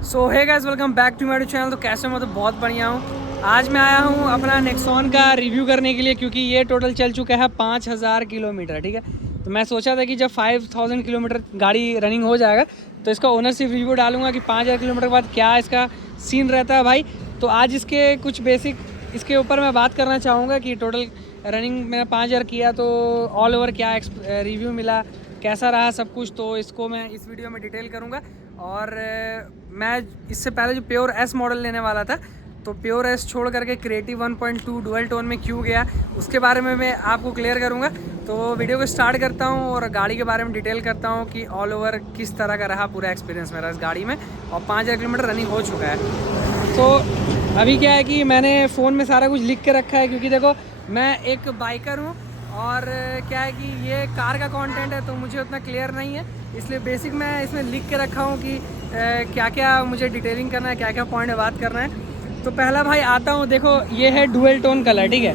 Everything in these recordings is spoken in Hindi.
So hey guys, welcome back to my channel. तो कैसे मैं तो बहुत बढ़िया हूँ। आज मैं आया हूँ अपना नेक्सॉन का रिव्यू करने के लिए, क्योंकि ये टोटल चल चुका है 5000 किलोमीटर। ठीक है, तो मैं सोचा था कि जब 5000 किलोमीटर गाड़ी रनिंग हो जाएगा तो इसका ओनरशिप रिव्यू डालूंगा कि 5000 किलोमीटर के बाद क्या इसका सीन रहता है भाई। तो आज इसके कुछ बेसिक इसके ऊपर मैं बात करना चाहूँगा कि टोटल रनिंग मैंने 5000 किया तो ऑल ओवर क्या रिव्यू मिला, कैसा रहा सब कुछ। तो इसको मैं इस वीडियो में डिटेल करूँगा। और मैं इससे पहले जो प्योर एस मॉडल लेने वाला था, तो प्योर एस छोड़ करके क्रिएटिव 1.2 डुअल टोन में क्यों गया, उसके बारे में मैं आपको क्लियर करूँगा। तो वीडियो को स्टार्ट करता हूँ और गाड़ी के बारे में डिटेल करता हूँ कि ऑल ओवर किस तरह का रहा पूरा एक्सपीरियंस मेरा इस गाड़ी में। और 5000 किलोमीटर रनिंग हो चुका है। तो अभी क्या है कि मैंने फ़ोन में सारा कुछ लिख के रखा है, क्योंकि देखो मैं एक बाइकर हूँ और क्या है कि ये कार का कंटेंट है तो मुझे उतना क्लियर नहीं है, इसलिए बेसिक मैं इसमें लिख के रखा हूँ कि क्या क्या मुझे डिटेलिंग करना है, क्या क्या पॉइंट बात करना है। तो पहला भाई आता हूँ, देखो ये है डुअल टोन कलर। ठीक है,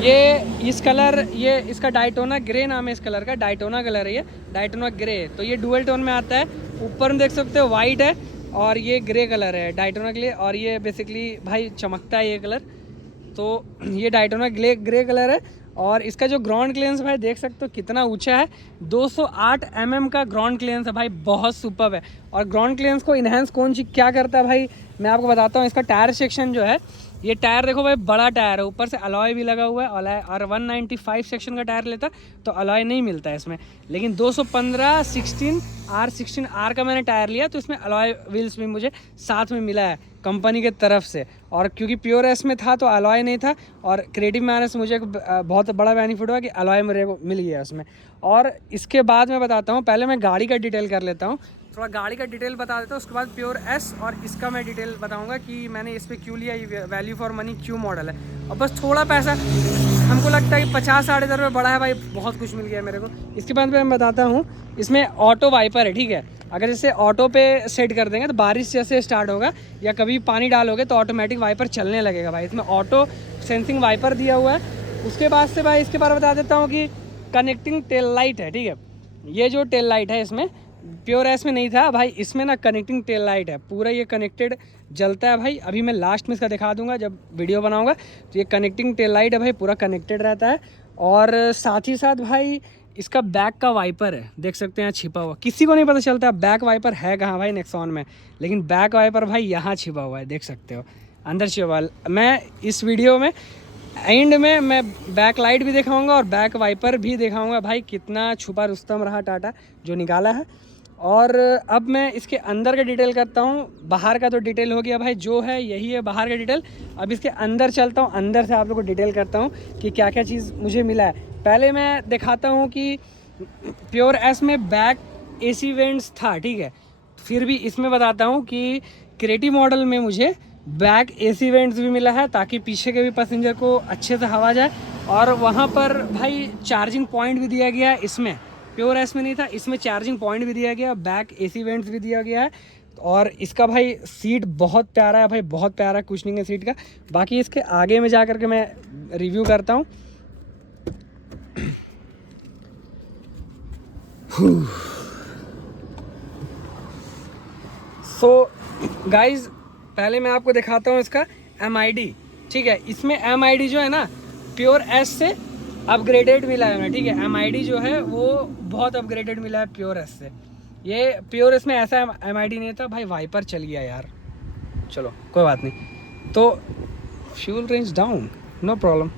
ये इस कलर, ये इसका डायटोना ग्रे नाम है इस कलर का, डायटोना कलर है ये, डायटोना ग्रे। तो ये डुअल टोन में आता है। ऊपर में देख सकते हो वाइट है और ये ग्रे कलर है डायटोना ग्रे, और ये बेसिकली भाई चमकता है ये कलर। तो ये डायटोना ग्रे कलर है। और इसका जो ग्राउंड क्लियरेंस भाई देख सकते हो कितना ऊंचा है, 208 का ग्राउंड क्लियरेंस है भाई, बहुत सुपर है। और ग्राउंड क्लियरेंस को इन्हेंस कौन चीज़ क्या करता है भाई, मैं आपको बताता हूँ। इसका टायर सेक्शन जो है, ये टायर देखो भाई बड़ा टायर है, ऊपर से अलॉय भी लगा हुआ है अलॉय, और 195 सेक्शन का टायर लेता तो अलॉय नहीं मिलता है इसमें। लेकिन 215 16R का मैंने टायर लिया तो इसमें अलॉय व्हील्स भी मुझे साथ में मिला है कंपनी के तरफ से। और क्योंकि प्योर एस में था तो अलॉय नहीं था, और क्रिएटिव में आने से मुझे बहुत बड़ा बेनिफिट हुआ कि अलॉय मेरे को मिल गया उसमें। और इसके बाद मैं बताता हूँ, पहले मैं गाड़ी का डिटेल कर लेता हूँ, थोड़ा गाड़ी का डिटेल बता देता हूँ, उसके बाद प्योर एस और इसका मैं डिटेल बताऊँगा कि मैंने इस पर क्यों लिया, ये वैल्यू फॉर मनी क्यों मॉडल है। और बस थोड़ा पैसा हमको लगता है कि 50-60 रुपये बड़ा है भाई, बहुत कुछ मिल गया मेरे को। इसके बाद मैं बताता हूँ, इसमें ऑटो वाइपर है। ठीक है, अगर इसे ऑटो पे सेट कर देंगे तो बारिश जैसे स्टार्ट होगा या कभी पानी डालोगे तो ऑटोमेटिक वाइपर चलने लगेगा भाई, इसमें ऑटो सेंसिंग वाइपर दिया हुआ है। उसके बाद से भाई इसके बारे में बता देता हूँ कि कनेक्टिंग टेल लाइट है। ठीक है, ये जो टेल लाइट है इसमें प्योर एस में नहीं था भाई, इसमें ना कनेक्टिंग टेल लाइट है, पूरा ये कनेक्टेड जलता है भाई। अभी मैं लास्ट में इसका दिखा दूंगा जब वीडियो बनाऊंगा। तो ये कनेक्टिंग टेल लाइट है भाई, पूरा कनेक्टेड रहता है। और साथ ही साथ भाई इसका बैक का वाइपर है, देख सकते हैं यहाँ छिपा हुआ, किसी को नहीं पता चलता बैक वाइपर है कहाँ भाई नेक्सॉन में, लेकिन बैक वाइपर भाई यहाँ छिपा हुआ है, देख सकते हो अंदर छिपा हुआ। मैं इस वीडियो में एंड में मैं बैक लाइट भी दिखाऊंगा और बैक वाइपर भी दिखाऊंगा भाई, कितना छुपा रुस्तम रहा टाटा जो निकाला है। और अब मैं इसके अंदर का डिटेल करता हूँ, बाहर का तो डिटेल हो गया भाई, जो है यही है बाहर का डिटेल। अब इसके अंदर चलता हूँ, अंदर से आप लोगों को डिटेल करता हूँ कि क्या क्या चीज़ मुझे मिला है। पहले मैं दिखाता हूँ कि प्योर एस में बैक एसी वेंट्स था। ठीक है, फिर भी इसमें बताता हूँ कि क्रिएटिव मॉडल में मुझे बैक एसी वेंट्स भी मिला है, ताकि पीछे के भी पैसेंजर को अच्छे से हवा जाए। और वहाँ पर भाई चार्जिंग पॉइंट भी दिया गया है, इसमें प्योर एस में नहीं था, इसमें चार्जिंग पॉइंट भी दिया गया, बैक एसी वेंट्स भी दिया गया है। और इसका भाई सीट बहुत प्यारा है भाई, बहुत प्यारा कुशनिंग है सीट का। बाकी इसके आगे में जा कर के मैं रिव्यू करता हूँ। सो गाइज, पहले मैं आपको दिखाता हूँ इसका MID। ठीक है, इसमें MID जो है ना प्योर एस से अपग्रेडेड मिला है हमें। ठीक है, MID जो है वो बहुत अपग्रेडेड मिला है प्योर एस से। ये प्योर एस में ऐसा MID नहीं था भाई, वाइपर चल गया यार, चलो कोई बात नहीं। तो fuel range down, no problem.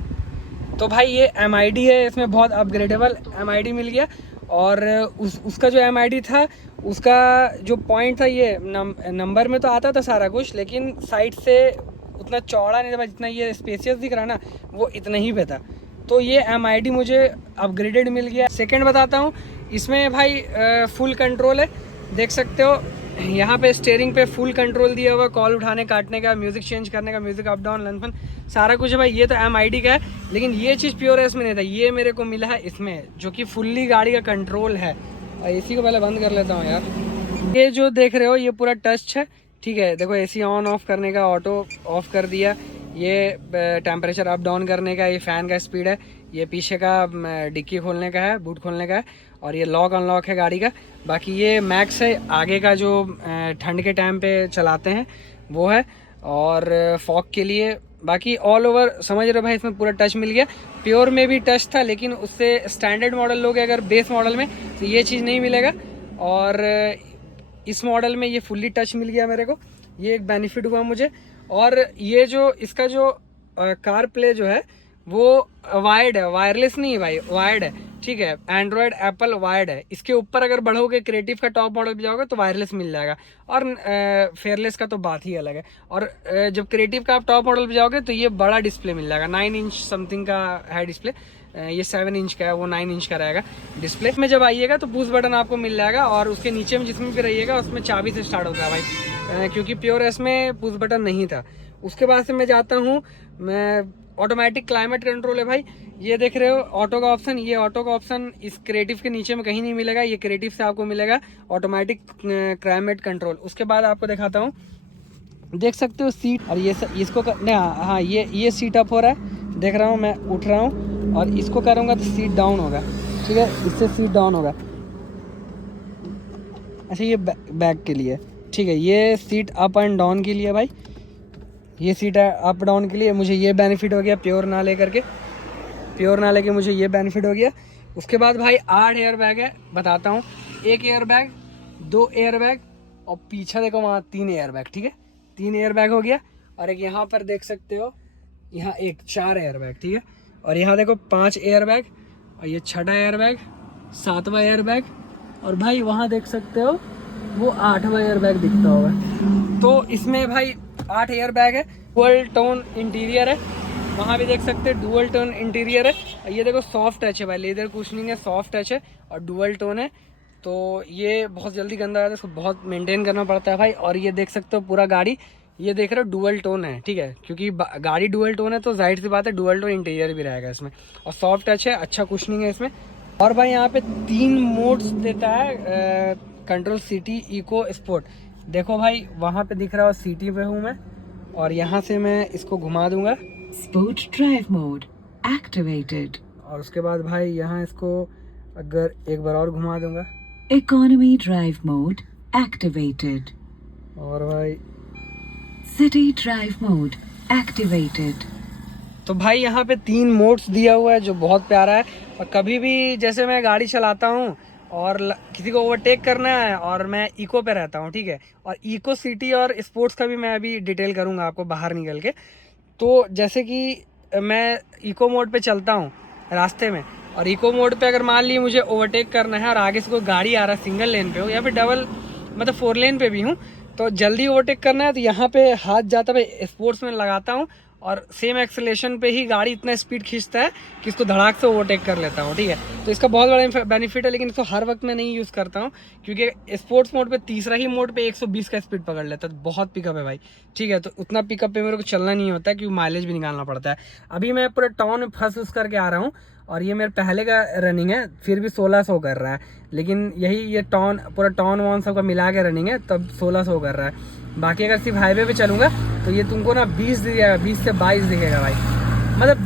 तो भाई ये MID है, इसमें बहुत अपग्रेडेबल MID मिल गया। और उसका जो MID था, उसका जो पॉइंट था, ये नंबर में तो आता था सारा कुछ, लेकिन साइड से उतना चौड़ा नहीं था भाई, जितना ये स्पेसियस दिख रहा है ना वो इतना ही पे था। तो ये MID मुझे अपग्रेडेड मिल गया। सेकंड बताता हूँ, इसमें भाई फुल कंट्रोल है, देख सकते हो यहाँ पे स्टीयरिंग पे फुल कंट्रोल दिया हुआ, कॉल उठाने काटने का, म्यूज़िक चेंज करने का, म्यूज़िक अप डाउन लंफन सारा कुछ है भाई। ये तो MID का है, लेकिन ये चीज़ प्योर एस में नहीं था, ये मेरे को मिला है इसमें, जो कि फुल्ली गाड़ी का कंट्रोल है। और AC को पहले बंद कर लेता हूँ यार। ये जो देख रहे हो ये पूरा टच है। ठीक है, देखो AC ऑन ऑफ करने का, ऑटो ऑफ कर दिया, ये टेम्परेचर अप डाउन करने का, ये फ़ैन का स्पीड है, ये पीछे का डिक्की खोलने का है, बूट खोलने का है। और ये लॉक अनलॉक है गाड़ी का। बाकी ये मैक्स है, आगे का जो ठंड के टाइम पे चलाते हैं वो है, और फॉग के लिए। बाकी ऑल ओवर समझ रहे हो भाई, इसमें पूरा टच मिल गया। प्योर में भी टच था, लेकिन उससे स्टैंडर्ड मॉडल लोगे अगर बेस मॉडल में तो ये चीज़ नहीं मिलेगा, और इस मॉडल में ये फुल्ली टच मिल गया मेरे को, ये एक बेनिफिट हुआ मुझे। और ये जो इसका जो कार प्ले जो है वो वायर्ड है, वायरलेस नहीं है भाई, वायर्ड है, ठीक है। एंड्रॉयड एप्पल वायर्ड है। इसके ऊपर अगर बढ़ोगे, क्रिएटिव का टॉप मॉडल पे जाओगे तो वायरलेस मिल जाएगा, और फेयरलेस का तो बात ही अलग है। और जब क्रिएटिव का आप टॉप मॉडल पे जाओगे तो ये बड़ा डिस्प्ले मिल जाएगा, 9 इंच समथिंग का है डिस्प्ले। ये 7 इंच का है, वो 9 इंच का रहेगा डिस्प्ले में। जब आइएगा तो पुश बटन आपको मिल जाएगा, और उसके नीचे में जिसमें भी रहिएगा उसमें चाबी से स्टार्ट होता है भाई, क्योंकि प्योर एस में पुश बटन नहीं था। उसके बाद से मैं जाता हूँ, मैं ऑटोमेटिक क्लाइमेट कंट्रोल है भाई, ये देख रहे हो ऑटो का ऑप्शन। ये ऑटो का ऑप्शन इस क्रिएटिव के नीचे में कहीं नहीं मिलेगा, ये क्रिएटिव से आपको मिलेगा ऑटोमेटिक क्लाइमेट कंट्रोल। उसके बाद आपको दिखाता हूँ, देख सकते हो सीट, और ये इसको नहीं, हाँ ये सीट अप हो रहा है, देख रहा हूँ मैं, उठ रहा हूँ, और इसको करूँगा तो सीट डाउन होगा, ठीक है, इससे सीट डाउन होगा। अच्छा ये बैक के लिए, ठीक है, ये सीट अप एंड डाउन के लिए भाई, ये सीट है अप डाउन के लिए। मुझे ये बेनिफिट हो गया प्योर ना लेके मुझे ये बेनिफिट हो गया। उसके बाद भाई 8 एयर बैग है, बताता हूँ। 1 एयर बैग, 2 एयर बैग, और पीछे देखो वहाँ 3 एयर बैग, ठीक है, 3 एयर बैग हो गया। और एक यहाँ पर देख सकते हो, यहाँ 4 एयर बैग, ठीक है। और यहाँ देखो 5 एयर बैग, और ये 6वां एयर बैग, 7वां एयर बैग, और भाई वहाँ देख सकते हो वो 8वां एयर बैग दिखता होगा। तो इसमें भाई 8 एयर बैग है, डुअल टोन इंटीरियर है, वहाँ भी देख सकते हैं डुअल टोन इंटीरियर है। ये देखो सॉफ्ट टच है भाई, लेदर कुशनिंग है, सॉफ्ट टच है, और डुअल टोन है। तो ये बहुत जल्दी गंदा आता है, इसको बहुत मेंटेन करना पड़ता है भाई। और ये देख सकते हो पूरा गाड़ी, ये देख रहे हो डुअल टोन है, ठीक है, क्योंकि गाड़ी डुअल टोन है तो जाहिर सी बात है डुअल टोन इंटीरियर भी रहेगा इसमें, और सॉफ्ट टच है, अच्छा कुशनिंग है इसमें। और भाई यहाँ पे 3 मोड्स देता है कंट्रोल, सिटी, इको, स्पोर्ट। देखो भाई वहाँ पे दिख रहा है सिटी पे हूँ मैं, और यहाँ से मैं इसको घुमा दूंगा, स्पोर्ट ड्राइव मोड एक्टिवेटेड। और उसके बाद भाई यहाँ इसको अगर एक बार और घुमा दूंगा, इकोनॉमी ड्राइव मोड एक्टिवेटेड। और भाई सिटी ड्राइव मोड एक्टिवेटेड। तो भाई यहाँ पे 3 मोड्स दिया हुआ है जो बहुत प्यारा है। और कभी भी जैसे मैं गाड़ी चलाता हूँ और किसी को ओवरटेक करना है, और मैं इको पे रहता हूँ, ठीक है, और इको, सिटी और स्पोर्ट्स का भी मैं अभी डिटेल करूँगा आपको बाहर निकल के। तो जैसे कि मैं इको मोड पे चलता हूँ रास्ते में, और इको मोड पे अगर मान ली मुझे ओवरटेक करना है और आगे से कोई गाड़ी आ रहा है, सिंगल लेन पे हो या फिर डबल मतलब 4 लेन पे भी हूँ, तो जल्दी ओवरटेक करना है तो यहाँ पे हाथ जाता है, स्पोर्ट्स में लगाता हूँ, और सेम एक्सेलेरेशन पे ही गाड़ी इतना स्पीड खींचता है कि इसको धड़ाक से ओवरटेक कर लेता हूँ, ठीक है। तो इसका बहुत बड़ा बेनिफिट है, लेकिन इसको हर वक्त मैं नहीं यूज़ करता हूँ, क्योंकि स्पोर्ट्स मोड पे तीसरा ही मोड पे 120 का स्पीड पकड़ लेता है, बहुत पिकअप है भाई, ठीक है। तो उतना पिकअप पे मेरे को चलना नहीं होता है, क्योंकि माइलेज भी निकालना पड़ता है। अभी मैं पूरा टाउन में फंस करके आ रहा हूँ, और ये मेरे पहले का रनिंग है, फिर भी 1600 कर रहा है, लेकिन यही ये टाउन पूरा टाउन वाउन सब का मिला के रनिंग है, तब 1600 कर रहा है। बाकी अगर सिर्फ हाईवे पे चलूँगा तो ये तुमको ना 20 दिखेगा, 20 से 22 दिखेगा भाई, मतलब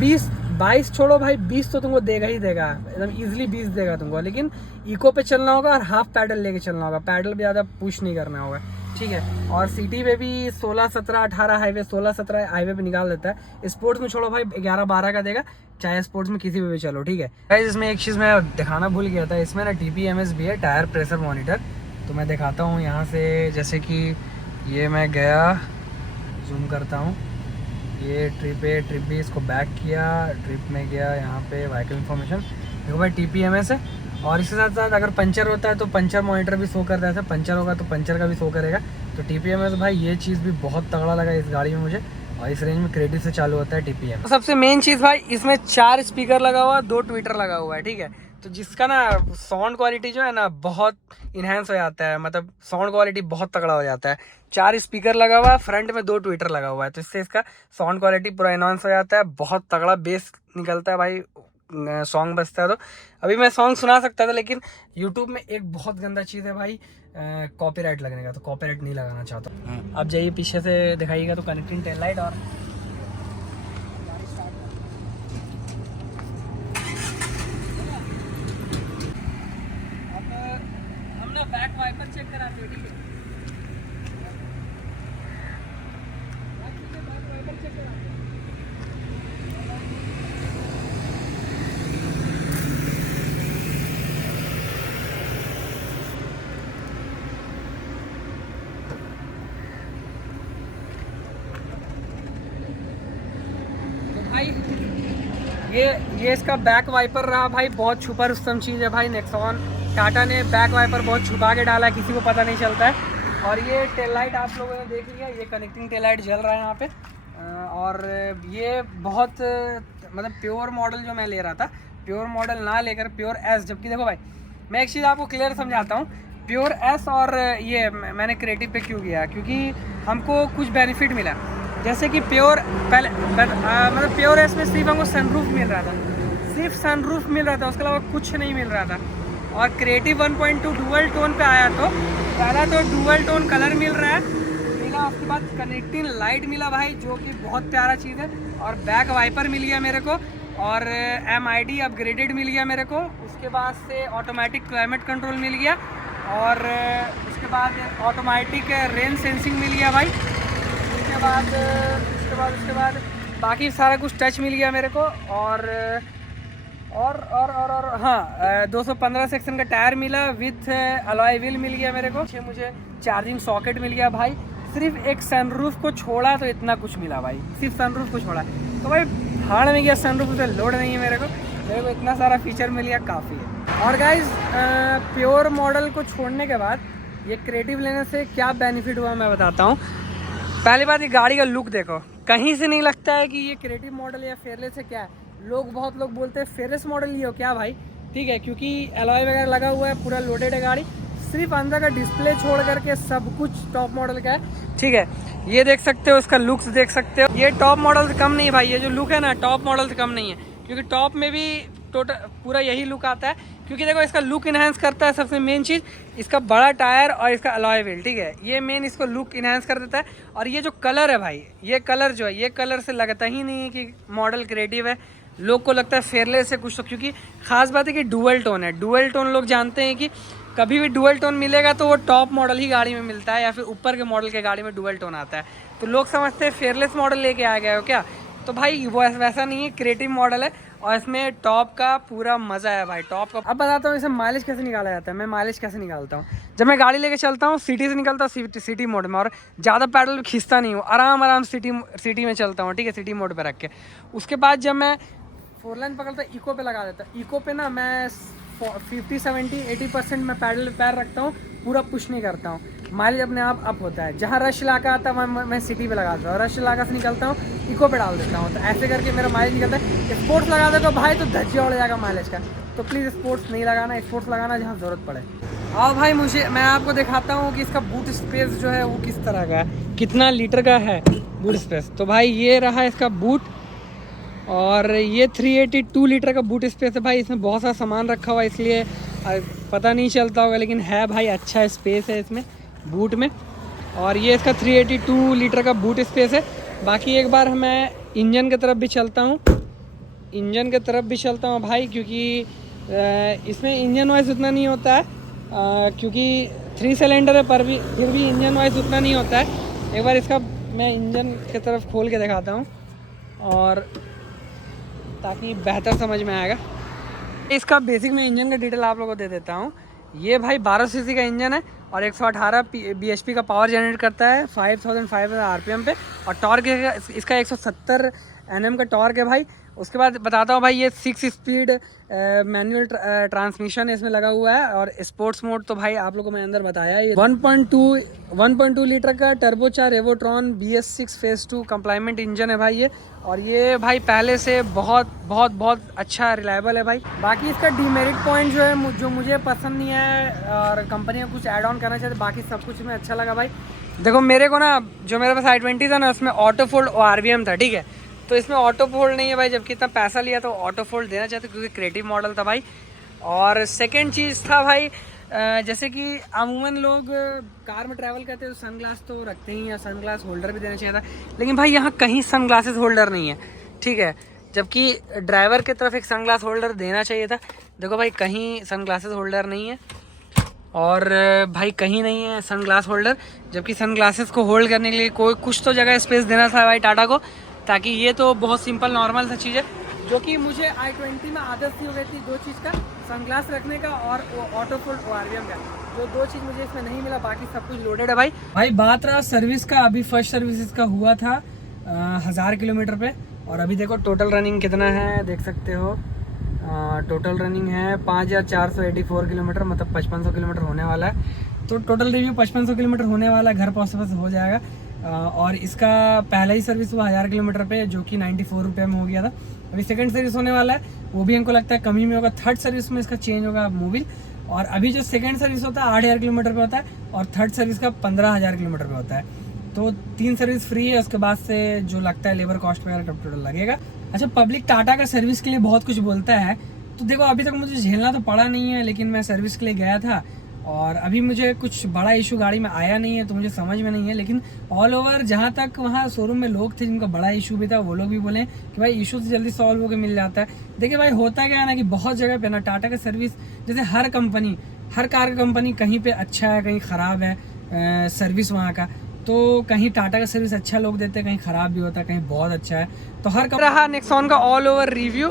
22 छोड़ो भाई, 20 तो तुमको देगा ही देगा, एकदम इजीली 20 देगा तुमको। लेकिन इको पे चलना होगा और हाफ पैडल लेके चलना होगा, पैडल भी ज़्यादा पुश नहीं करना होगा, ठीक है। और सिटी पे भी 16, 17, 18 हाईवे, 16, 17 हाईवे पे निकाल देता है। स्पोर्ट्स में छोड़ो भाई 11, 12 का देगा, चाहे स्पोर्ट्स में किसी पे भी चलो, ठीक है। गाइस इसमें एक चीज़ मैं दिखाना भूल गया था, इसमें ना TPMS भी है, टायर प्रेशर मॉनिटर। तो मैं दिखाता हूँ यहाँ से, जैसे कि ये मैं गया, जूम करता हूँ, ये ट्रिप भी, इसको बैक किया, ट्रिप में गया, यहाँ पे व्हीकल इन्फॉर्मेशन देखो भाई, TPMS है। और इसके साथ साथ अगर पंचर होता है तो पंचर मॉनिटर भी शो करता है, पंचर होगा तो पंचर का भी शो करेगा। तो TPMS भाई ये चीज़ भी बहुत तगड़ा लगा इस गाड़ी में मुझे, और इस रेंज में क्रेडिट से चालू होता है TPMS। तो सबसे मेन चीज़ भाई, इसमें 4 स्पीकर लगा हुआ है, 2 ट्विटर लगा हुआ है, ठीक है। तो जिसका ना साउंड क्वालिटी जो है ना बहुत इन्हेंस हो जाता है, मतलब साउंड क्वालिटी बहुत तगड़ा हो जाता है। 4 स्पीकर लगा हुआ है, फ्रंट में 2 ट्विटर लगा हुआ है, तो इससे इसका साउंड क्वालिटी पूरा इन्हांस हो जाता है, बहुत तगड़ा बेस निकलता है भाई, सॉन्ग बजता है। तो अभी मैं सॉन्ग सुना सकता था, लेकिन यूट्यूब में एक बहुत गंदा चीज़ है भाई, कॉपीराइट लगने का, तो कॉपीराइट नहीं लगाना चाहता। अब जाइए पीछे से दिखाइएगा तो कनेक्टिंग टेल लाइट, और ये इसका बैक वाइपर रहा भाई, बहुत छुपा रुस्तम चीज़ है भाई। नेक्सॉन टाटा ने बैक वाइपर बहुत छुपा के डाला है, किसी को पता नहीं चलता है। और ये टेल लाइट आप लोगों ने देख लिया, ये कनेक्टिंग टेल लाइट जल रहा है यहाँ पे। और ये बहुत मतलब प्योर मॉडल जो मैं ले रहा था, प्योर मॉडल ना लेकर प्योर एस, जबकि देखो भाई मैं एक चीज़ आपको क्लियर समझाता हूँ। प्योर एस और ये मैंने क्रिएटिव पे क्यों किया, क्योंकि हमको कुछ बेनिफिट मिला। जैसे कि प्योर पहले मतलब प्योर एस में सिर्फ हमको सनरूफ मिल रहा था, सिर्फ सनरूफ मिल रहा था, उसके अलावा कुछ नहीं मिल रहा था। और क्रिएटिव 1.2 डुअल टोन पे आया तो पहला तो डुअल टोन कलर मिल रहा है मिला, उसके बाद कनेक्टिंग लाइट मिला भाई, जो कि बहुत प्यारा चीज़ है। और बैक वाइपर मिल गया मेरे को, और MID अपग्रेडेड मिल गया मेरे को। उसके बाद से ऑटोमेटिक क्लाइमेट कंट्रोल मिल गया, और उसके बाद ऑटोमेटिक रेन सेंसिंग मिल गया भाई। उसके बाद बाकी सारा कुछ टच मिल गया मेरे को। और हाँ 215 सेक्शन का टायर मिला, विथ अलॉय व्हील मिल गया मेरे को। मुझे चार्जिंग सॉकेट मिल गया भाई। सिर्फ एक सनरूफ को छोड़ा तो इतना कुछ मिला भाई, सिर्फ सनरूफ को छोड़ा तो भाई भाड़ में गया। सनरूफ से लोड नहीं है मेरे को इतना सारा फीचर मिल गया, काफ़ी है। और गाइज प्योर मॉडल को छोड़ने के बाद ये क्रिएटिव लेने से क्या बेनिफिट हुआ मैं बताता हूँ। पहली बात, ये गाड़ी का लुक देखो, कहीं से नहीं लगता है कि ये क्रिएटिव मॉडल या फेयरलेस है। क्या है, बहुत लोग बोलते हैं फेयरलेस मॉडल लियो क्या भाई, ठीक है, क्योंकि अलॉय वगैरह लगा हुआ है, पूरा लोडेड है गाड़ी। सिर्फ अंदर का डिस्प्ले छोड़ करके सब कुछ टॉप मॉडल का है, ठीक है। ये देख सकते हो, इसका लुक्स देख सकते हो। ये टॉप मॉडल से कम नहीं है भाई, ये जो लुक है ना टॉप मॉडल से कम नहीं है, क्योंकि टॉप में भी टोटल पूरा यही लुक आता है। क्योंकि देखो इसका लुक इन्हांस करता है सबसे मेन चीज़, इसका बड़ा टायर और इसका अलॉय व्हील, ठीक है, ये मेन इसको लुक इन्हांस कर देता है। और ये जो कलर है भाई, ये कलर जो है, ये कलर से लगता ही नहीं है कि मॉडल क्रिएटिव है। लोग को लगता है फेयरलेस है कुछ तो, क्योंकि खास बात है कि डुअल टोन है। डुअल टोन लोग जानते हैं कि कभी भी डुअल टोन मिलेगा तो वो टॉप मॉडल ही गाड़ी में मिलता है, या फिर ऊपर के मॉडल के गाड़ी में डुअल टोन आता है। तो लोग समझते हैं फेयरलेस मॉडल लेके आ गए हो क्या, तो भाई वो वैसा नहीं है, क्रिएटिव मॉडल है। और इसमें टॉप का पूरा मज़ा है भाई, टॉप का। अब बताता हूँ इसे माइलेज कैसे निकाला जाता है। मैं माइलेज कैसे निकालता हूँ, जब मैं गाड़ी लेके चलता हूँ सिटी से निकलता हूँ, सिटी मोड में, और ज़्यादा पैडल खींचता नहीं हूँ, आराम सिटी में चलता हूँ, ठीक है, सिटी मोड पे रख के। उसके बाद जब मैं 4 लाइन पकड़ता हूँ, इको पे लगा देता हूँ। इको पे ना मैं 50-70-80% में पैर रखता हूँ, पूरा पुश नहीं करता हूँ। माइलेज अपने आप अप होता है। जहाँ रश इलाका आता है मैं सिटी पे लगाता हूँ, रश इलाका से निकलता हूँ इको पे डाल देता हूँ। तो ऐसे करके मेरा माइलेज निकलता है। स्पोर्ट्स लगा देगा भाई तो धज्जिया उड़ जाएगा माइलेज का, तो प्लीज़ स्पोर्ट्स नहीं लगाना, स्पोर्ट्स लगाना जहाँ ज़रूरत पड़े। आओ भाई मैं आपको दिखाता हूँ कि इसका बूट स्पेस जो है वो किस तरह का है, कितना लीटर का है बूट स्पेस। तो भाई ये रहा इसका बूट, और ये 382 लीटर का बूट स्पेस है भाई। इसमें बहुत सारा सामान रखा हुआ है, इसलिए पता नहीं चलता होगा, लेकिन है भाई, अच्छा स्पेस है इसमें बूट में। और ये इसका 382 लीटर का बूट स्पेस है। बाकी एक बार मैं इंजन की तरफ भी चलता हूँ भाई, क्योंकि इसमें इंजन नॉइज़ उतना नहीं होता है, क्योंकि 3 सिलेंडर है, पर भी फिर भी इंजन नॉइज़ उतना नहीं होता है। एक बार इसका मैं इंजन की तरफ खोल के दिखाता हूँ, और ताकि बेहतर समझ में आएगा। इसका बेसिक में इंजन का डिटेल आप लोगों को दे देता हूँ। ये भाई 1200 सीसी का इंजन है, और 118 bhp का पावर जनरेट करता है 5500 RPM पे, और टॉर्क इसका 170 Nm का टॉर्क है भाई। उसके बाद बताता हूँ भाई, ये 6 स्पीड मैनुअल ट्रांसमिशन इसमें लगा हुआ है, और स्पोर्ट्स मोड तो भाई आप लोगों को मैं अंदर बताया। ये 1.2 लीटर का टर्बोचार रेवोट्रॉन BS6 फेज 2 कंप्लाइमेंट इंजन है भाई ये। और ये भाई पहले से बहुत अच्छा रिलायबल है भाई। बाकी इसका डीमेरिट पॉइंट जो है, जो मुझे पसंद नहीं है, और कंपनी को कुछ ऐड ऑन करना चाहिए, बाकी सब कुछ में अच्छा लगा भाई। देखो मेरे को ना, जो मेरे पास i20 था ना, उसमें ऑटो फोल्ड RVM था, ठीक है, तो इसमें ऑटो फोल्ड नहीं है भाई। जबकि इतना पैसा लिया तो ऑटो फोल्ड देना चाहते, क्योंकि क्रिएटिव मॉडल था भाई। और सेकंड चीज़ था भाई, जैसे कि अमूमन लोग कार में ट्रैवल करते हैं तो सनग्लास तो रखते ही हैं, सनग्लास होल्डर भी देना चाहिए था, लेकिन भाई यहाँ कहीं सनग्लासेस होल्डर नहीं है, ठीक है, जबकि ड्राइवर की तरफ एक सनग्लास होल्डर देना चाहिए था। देखो भाई कहीं सनग्लासेस होल्डर नहीं है, और भाई कहीं नहीं है सनग्लास होल्डर, जबकि सनग्लासेस को होल्ड करने के लिए कोई कुछ तो जगह स्पेस देना था भाई टाटा को, ताकि ये तो बहुत सिंपल नॉर्मल सा चीज़ है, जो कि मुझे i20 में आदत सी हो गई थी, 2 चीज़ का, सनग्लास रखने का और ऑटो फोल्ड RVM का। जो 2 चीज़ मुझे इसमें नहीं मिला, बाकी सब कुछ लोडेड है भाई। बात रहा सर्विस का, अभी फर्स्ट सर्विस इसका हुआ था 1000 किलोमीटर पे, और अभी देखो टोटल रनिंग कितना है, देख सकते हो। टोटल रनिंग है 5484 किलोमीटर, मतलब 5500 किलोमीटर होने वाला है। तो टोटल रिव्यू 5500 किलोमीटर होने वाला है, घर पहुँच हो जाएगा। और इसका पहला ही सर्विस हुआ 1000 किलोमीटर पे, जो कि 94 रुपये में हो गया था। अभी सेकंड सर्विस होने वाला है, वो भी हमको लगता है कम ही में होगा। थर्ड सर्विस में इसका चेंज होगा मोबिल। और अभी जो सेकंड सर्विस होता है 8000 किलोमीटर पे होता है, और थर्ड सर्विस का 15000 किलोमीटर पे होता है। तो 3 सर्विस फ्री है, उसके बाद से जो लगता है लेबर कॉस्ट वगैरह टोटल लगेगा। अच्छा, पब्लिक टाटा का सर्विस के लिए बहुत कुछ बोलता है, तो देखो अभी तक मुझे झेलना तो पड़ा नहीं है, लेकिन मैं सर्विस के लिए गया था और अभी मुझे कुछ बड़ा इशू गाड़ी में आया नहीं है, तो मुझे समझ में नहीं है। लेकिन ऑल ओवर जहाँ तक वहाँ शोरूम में लोग थे जिनका बड़ा इशू भी था, वो लोग भी बोले कि भाई इशू तो जल्दी सॉल्व होकर मिल जाता है। देखिए भाई, होता क्या है ना कि बहुत जगह पे ना टाटा का सर्विस, जैसे हर कंपनी, हर कार का कंपनी कहीं पे अच्छा है, कहीं ख़राब है सर्विस वहाँ का। तो कहीं टाटा का सर्विस अच्छा लोग देते हैं, कहीं ख़राब भी होता है, कहीं बहुत अच्छा है। तो हर रहा नेक्सॉन का ऑल ओवर रिव्यू।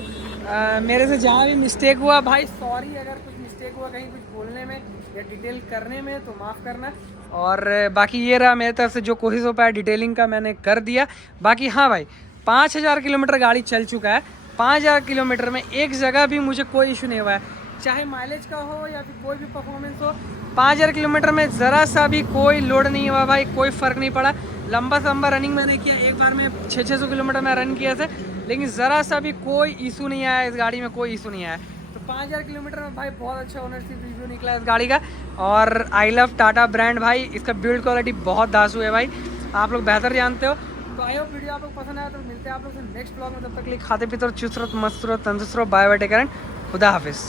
मेरे से जहाँ भी मिस्टेक हुआ भाई सॉरी, अगर कुछ मिस्टेक हुआ कहीं कुछ बोलने में या डिटेल करने में तो माफ़ करना। और बाकी ये रहा मेरे तरफ से जो कोशिश हो पाया डिटेलिंग का मैंने कर दिया। बाकी हाँ भाई, 5000 किलोमीटर गाड़ी चल चुका है। 5000 किलोमीटर में एक जगह भी मुझे कोई इशू नहीं हुआ है, चाहे माइलेज का हो या फिर कोई भी परफॉर्मेंस हो। 5000 किलोमीटर में ज़रा सा भी कोई लोड नहीं हुआ भाई, कोई फ़र्क नहीं पड़ा। लंबा रनिंग मैंने किया, एक बार में 600 किलोमीटर में रन किया था, लेकिन ज़रा सा भी कोई इशू नहीं आया इस गाड़ी में, कोई इशू नहीं आया। तो 5000 किलोमीटर में भाई बहुत अच्छा ओनरशिप रिव्यू निकला इस गाड़ी का। और आई लव टाटा ब्रांड भाई, इसका बिल्ड क्वालिटी बहुत दासू है भाई, आप लोग बेहतर जानते हो। तो आई होप वीडियो आप लोग पसंद आया, तो मिलते हैं आप लोग से नेक्स्ट ब्लॉग में। तब तक के लिए खाते पीते रहो, चुस्त रहो, मस्त रहो, तंदुरुस्त रहो। Bye bye, take care and खुदा हाफिज़।